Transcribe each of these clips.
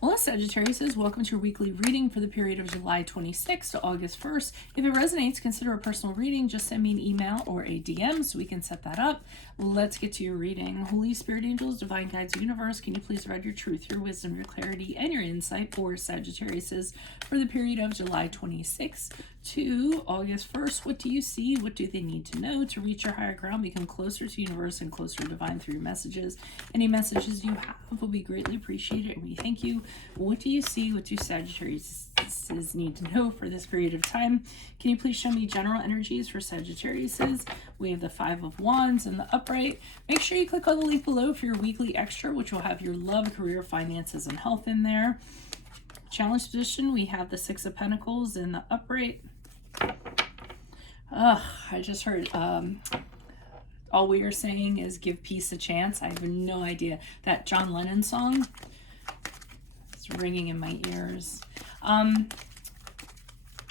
Well, Sagittarius, welcome to your weekly reading for the period of July 26th to August 1st. If it resonates, consider a personal reading. Just send me an email or a DM so we can set that up. Let's get to your reading. Holy Spirit, angels, divine guides, universe, can you please provide your truth, your wisdom, your clarity, and your insight for Sagittarius for the period of July 26th to August 1st? What do you see? What do they need to know to reach your higher ground, become closer to universe and closer to divine through your messages? Any messages you have will be greatly appreciated, and we thank you. What do you see? What do Sagittarius need to know for this period of time? Can you please show me general energies for Sagittarius? We have the Five of Wands and the upright. Make sure you click on the link below for your weekly extra, which will have your love, career, finances, and health in there. Challenge position, we have the Six of Pentacles and the upright. I just heard all we are saying is give peace a chance. I have no idea. That John Lennon song is ringing in my ears.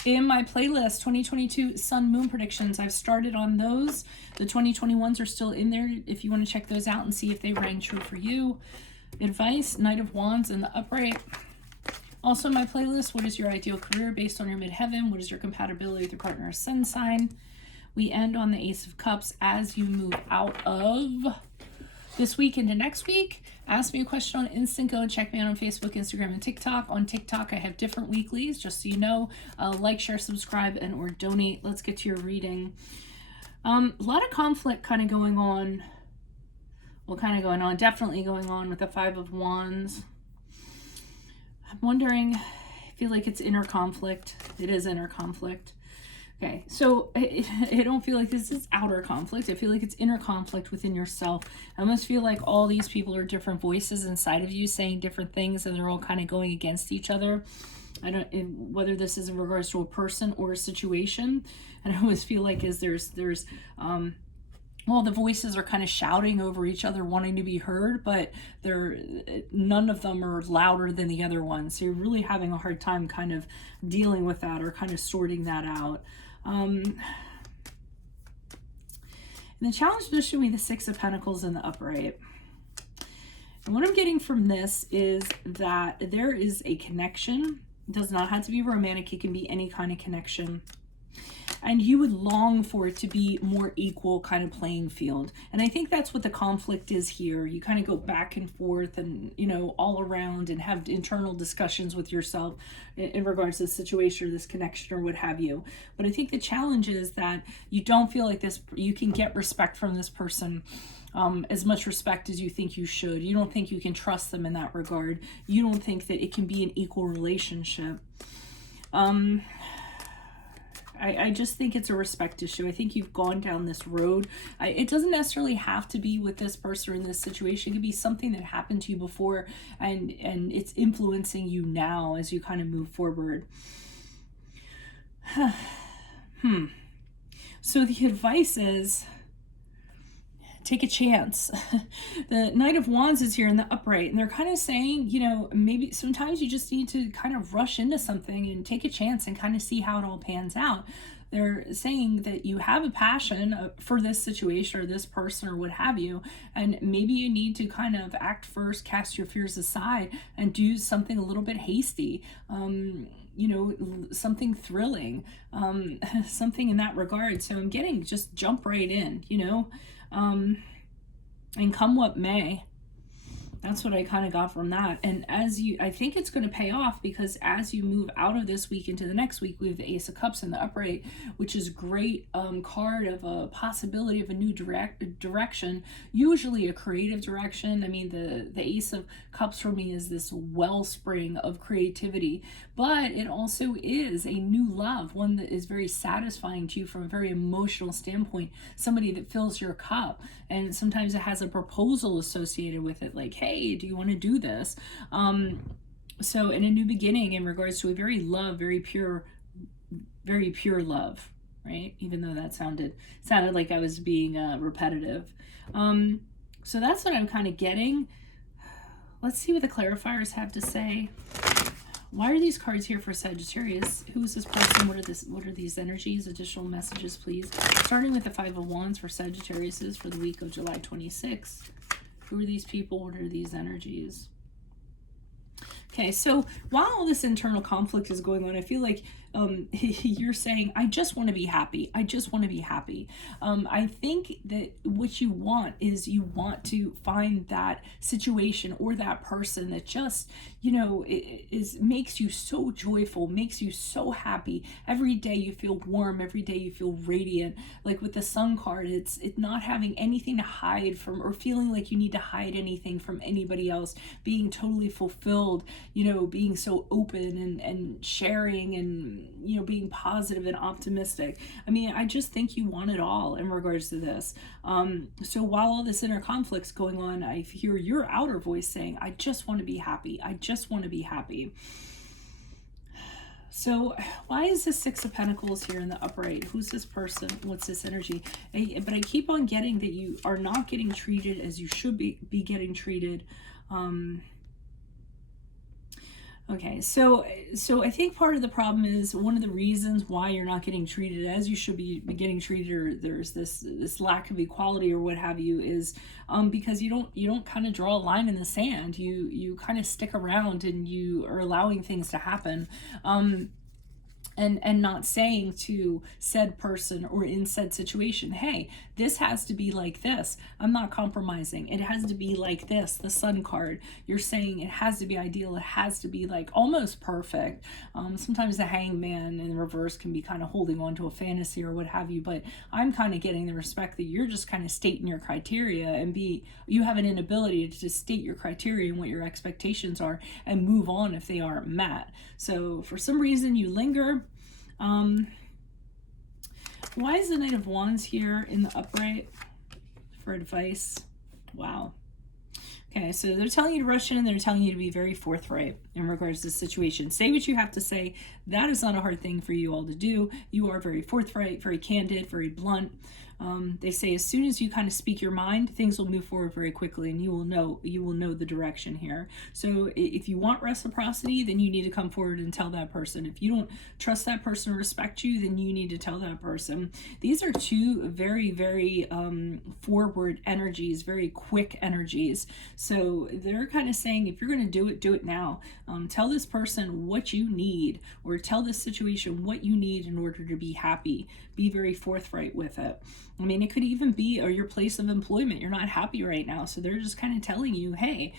In my playlist, 2022 Sun Moon predictions, I've started on those. The 2021s are still in there if you want to check those out and see if they rang true for you. Advice, Knight of Wands and the upright. Also, my playlist, what is your ideal career based on your midheaven? What is your compatibility with your partner's sun sign? We end on the Ace of Cups as you move out of this week into next week. Ask me a question on Instant. Go and check me out on Facebook, Instagram, and TikTok. On TikTok, I have different weeklies, just so you know. Like, share, subscribe, and or donate. Let's get to your reading. A lot of conflict kind of going on. Well, kind of going on. Definitely going on with the Five of Wands. I'm wondering, I feel like it's inner conflict. It is inner conflict. Okay, so I don't feel like this is outer conflict. I feel like it's inner conflict within yourself. I almost feel like all these people are different voices inside of you saying different things, and they're all kind of going against each other. I don't, whether this is in regards to a person or a situation. And I always feel like well, the voices are kind of shouting over each other, wanting to be heard, but none of them are louder than the other one. So you're really having a hard time kind of dealing with that or kind of sorting that out. And the challenge position with the Six of Pentacles and the upright. And what I'm getting from this is that there is a connection. It does not have to be romantic. It can be any kind of connection. And you would long for it to be more equal kind of playing field. And I think that's what the conflict is here. You kind of go back and forth and, you know, all around and have internal discussions with yourself in regards to the situation or this connection or what have you. But I think the challenge is that you don't feel like you can get respect from this person. As much respect as you think you should. You don't think you can trust them in that regard. You don't think that it can be an equal relationship. I just think it's a respect issue. I think you've gone down this road. It doesn't necessarily have to be with this person or in this situation. It could be something that happened to you before and it's influencing you now as you kind of move forward. So the advice is take a chance. The Knight of Wands is here in the upright, and they're kind of saying, you know, maybe sometimes you just need to kind of rush into something and take a chance and kind of see how it all pans out. They're saying that you have a passion for this situation or this person or what have you, and maybe you need to kind of act first, cast your fears aside, and do something a little bit hasty. You know, something thrilling, something in that regard. So I'm getting just jump right in, you know, and come what may. That's what I kind of got from that. And I think it's going to pay off, because as you move out of this week into the next week, we have the Ace of Cups in the upright, which is great card of a possibility of a new direction, usually a creative direction. I mean, the Ace of Cups for me is this wellspring of creativity, but it also is a new love, one that is very satisfying to you from a very emotional standpoint, somebody that fills your cup. And sometimes it has a proposal associated with it, like, hey, do you want to do this? So in a new beginning in regards to a very pure love, right? Even though that sounded like I was being repetitive. So that's what I'm kind of getting. Let's see what the clarifiers have to say. Why are these cards here for Sagittarius? Who is this person? What are these energies? Additional messages, please. Starting with the Five of Wands for Sagittarius for the week of July 26th. Who are these people? What are these energies? Okay, so while all this internal conflict is going on, I feel like you're saying, I just want to be happy. I just want to be happy. I think that what you want is you want to find that situation or that person that just, is makes you so joyful, makes you so happy. Every day you feel warm. Every day you feel radiant. Like with the Sun card, it's not having anything to hide from, or feeling like you need to hide anything from anybody else, being totally fulfilled, being so open and sharing and, being positive and optimistic. I mean, I just think you want it all in regards to this. So while all this inner conflict's going on, I hear your outer voice saying, I just want to be happy. I just want to be happy. So why is this Six of Pentacles here in the upright? Who's this person? What's this energy? But I keep on getting that you are not getting treated as you should be getting treated. Okay, so I think part of the problem is, one of the reasons why you're not getting treated as you should be getting treated, or there's this lack of equality or what have you, is because you don't kind of draw a line in the sand. You kind of stick around and you are allowing things to happen. And not saying to said person or in said situation, hey, this has to be like this. I'm not compromising. It has to be like this. The Sun card, you're saying it has to be ideal. It has to be like almost perfect. Sometimes the Hangman in reverse can be kind of holding on to a fantasy or what have you, but I'm kind of getting the respect that you're just kind of stating your criteria, and you have an inability to just state your criteria and what your expectations are and move on if they aren't met. So for some reason you linger. Why is the Knight of Wands here in the upright for advice? Wow. Okay, so they're telling you to rush in, and they're telling you to be very forthright in regards to the situation. Say what you have to say. That is not a hard thing for you all to do. You are very forthright, very candid, very blunt. They say as soon as you kind of speak your mind, things will move forward very quickly, and you will know the direction here. So if you want reciprocity, then you need to come forward and tell that person. If you don't trust that person or respect you, then you need to tell that person. These are two very, very forward energies, very quick energies. So they're kind of saying, if you're going to do it now. Tell this person what you need, or tell this situation what you need in order to be happy. Be very forthright with it. I mean, it could even be your place of employment. You're not happy right now, so they're just kind of telling you, hey,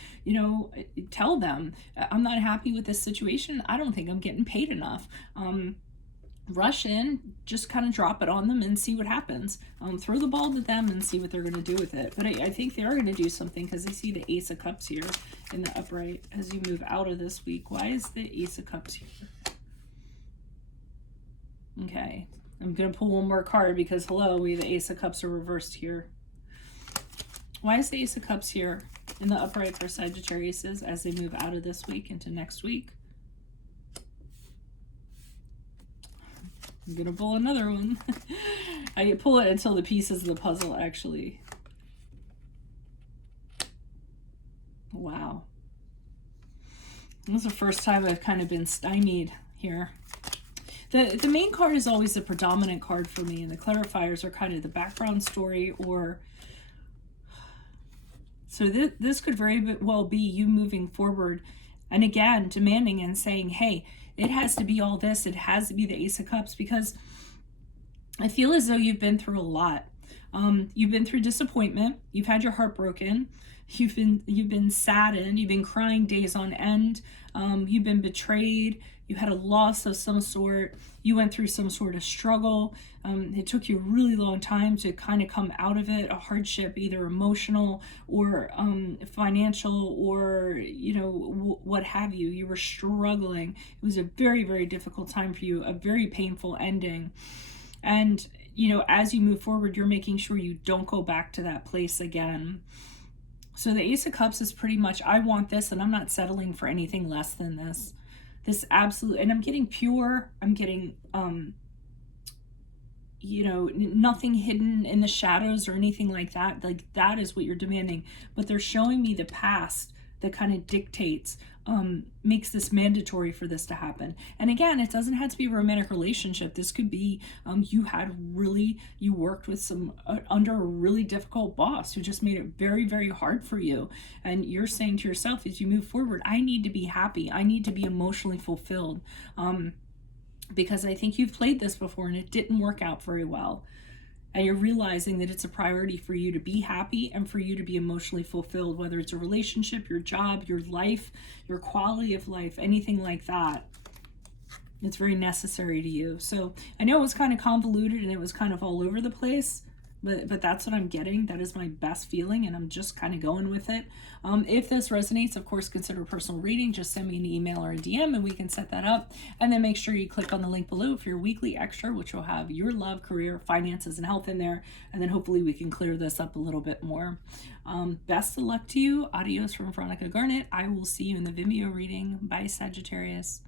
tell them, I'm not happy with this situation. I don't think I'm getting paid enough. Rush in, just kind of drop it on them and see what happens. Throw the ball to them and see what they're going to do with it. But I think they are going to do something, because I see the Ace of Cups here in the upright as you move out of this week. Why is the Ace of Cups here? Okay, I'm going to pull one more card because, hello, we have the Ace of Cups are reversed here. Why is the Ace of Cups here in the upright for Sagittariuses as they move out of this week into next week? I'm going to pull another one. I pull it until the pieces of the puzzle actually. Wow. This is the first time I've kind of been stymied here. The main card is always the predominant card for me, and the clarifiers are kind of the background story, or... So this could very well be you moving forward, and again, demanding and saying, hey, it has to be all this. It has to be the Ace of Cups, because I feel as though you've been through a lot. You've been through disappointment. You've had your heart broken. You've been saddened. You've been crying days on end. You've been betrayed. You had a loss of some sort. You went through some sort of struggle. It took you a really long time to kind of come out of it, a hardship, either emotional or financial, or, what have you. You were struggling. It was a very, very difficult time for you, a very painful ending. And, as you move forward, you're making sure you don't go back to that place again. So the Ace of Cups is pretty much, I want this, and I'm not settling for anything less than this. This absolute, and I'm getting pure, I'm getting, nothing hidden in the shadows or anything like that. Like, that is what you're demanding. But they're showing me the past that kind of dictates, makes this mandatory for this to happen. And again, it doesn't have to be a romantic relationship. This could be you worked with under a really difficult boss who just made it very, very hard for you. And you're saying to yourself as you move forward, I need to be happy. I need to be emotionally fulfilled. Because I think you've played this before and it didn't work out very well. And you're realizing that it's a priority for you to be happy and for you to be emotionally fulfilled, whether it's a relationship, your job, your life, your quality of life, anything like that. It's very necessary to you. So I know it was kind of convoluted and it was kind of all over the place, but that's what I'm getting. That is my best feeling, and I'm just kind of going with it. If this resonates, of course, consider a personal reading. Just send me an email or a DM and we can set that up. And then make sure you click on the link below for your weekly extra, which will have your love, career, finances, and health in there. And then hopefully we can clear this up a little bit more. Best of luck to you. Adios from Veronica Garnett. I will see you in the Vimeo reading. Bye, Sagittarius.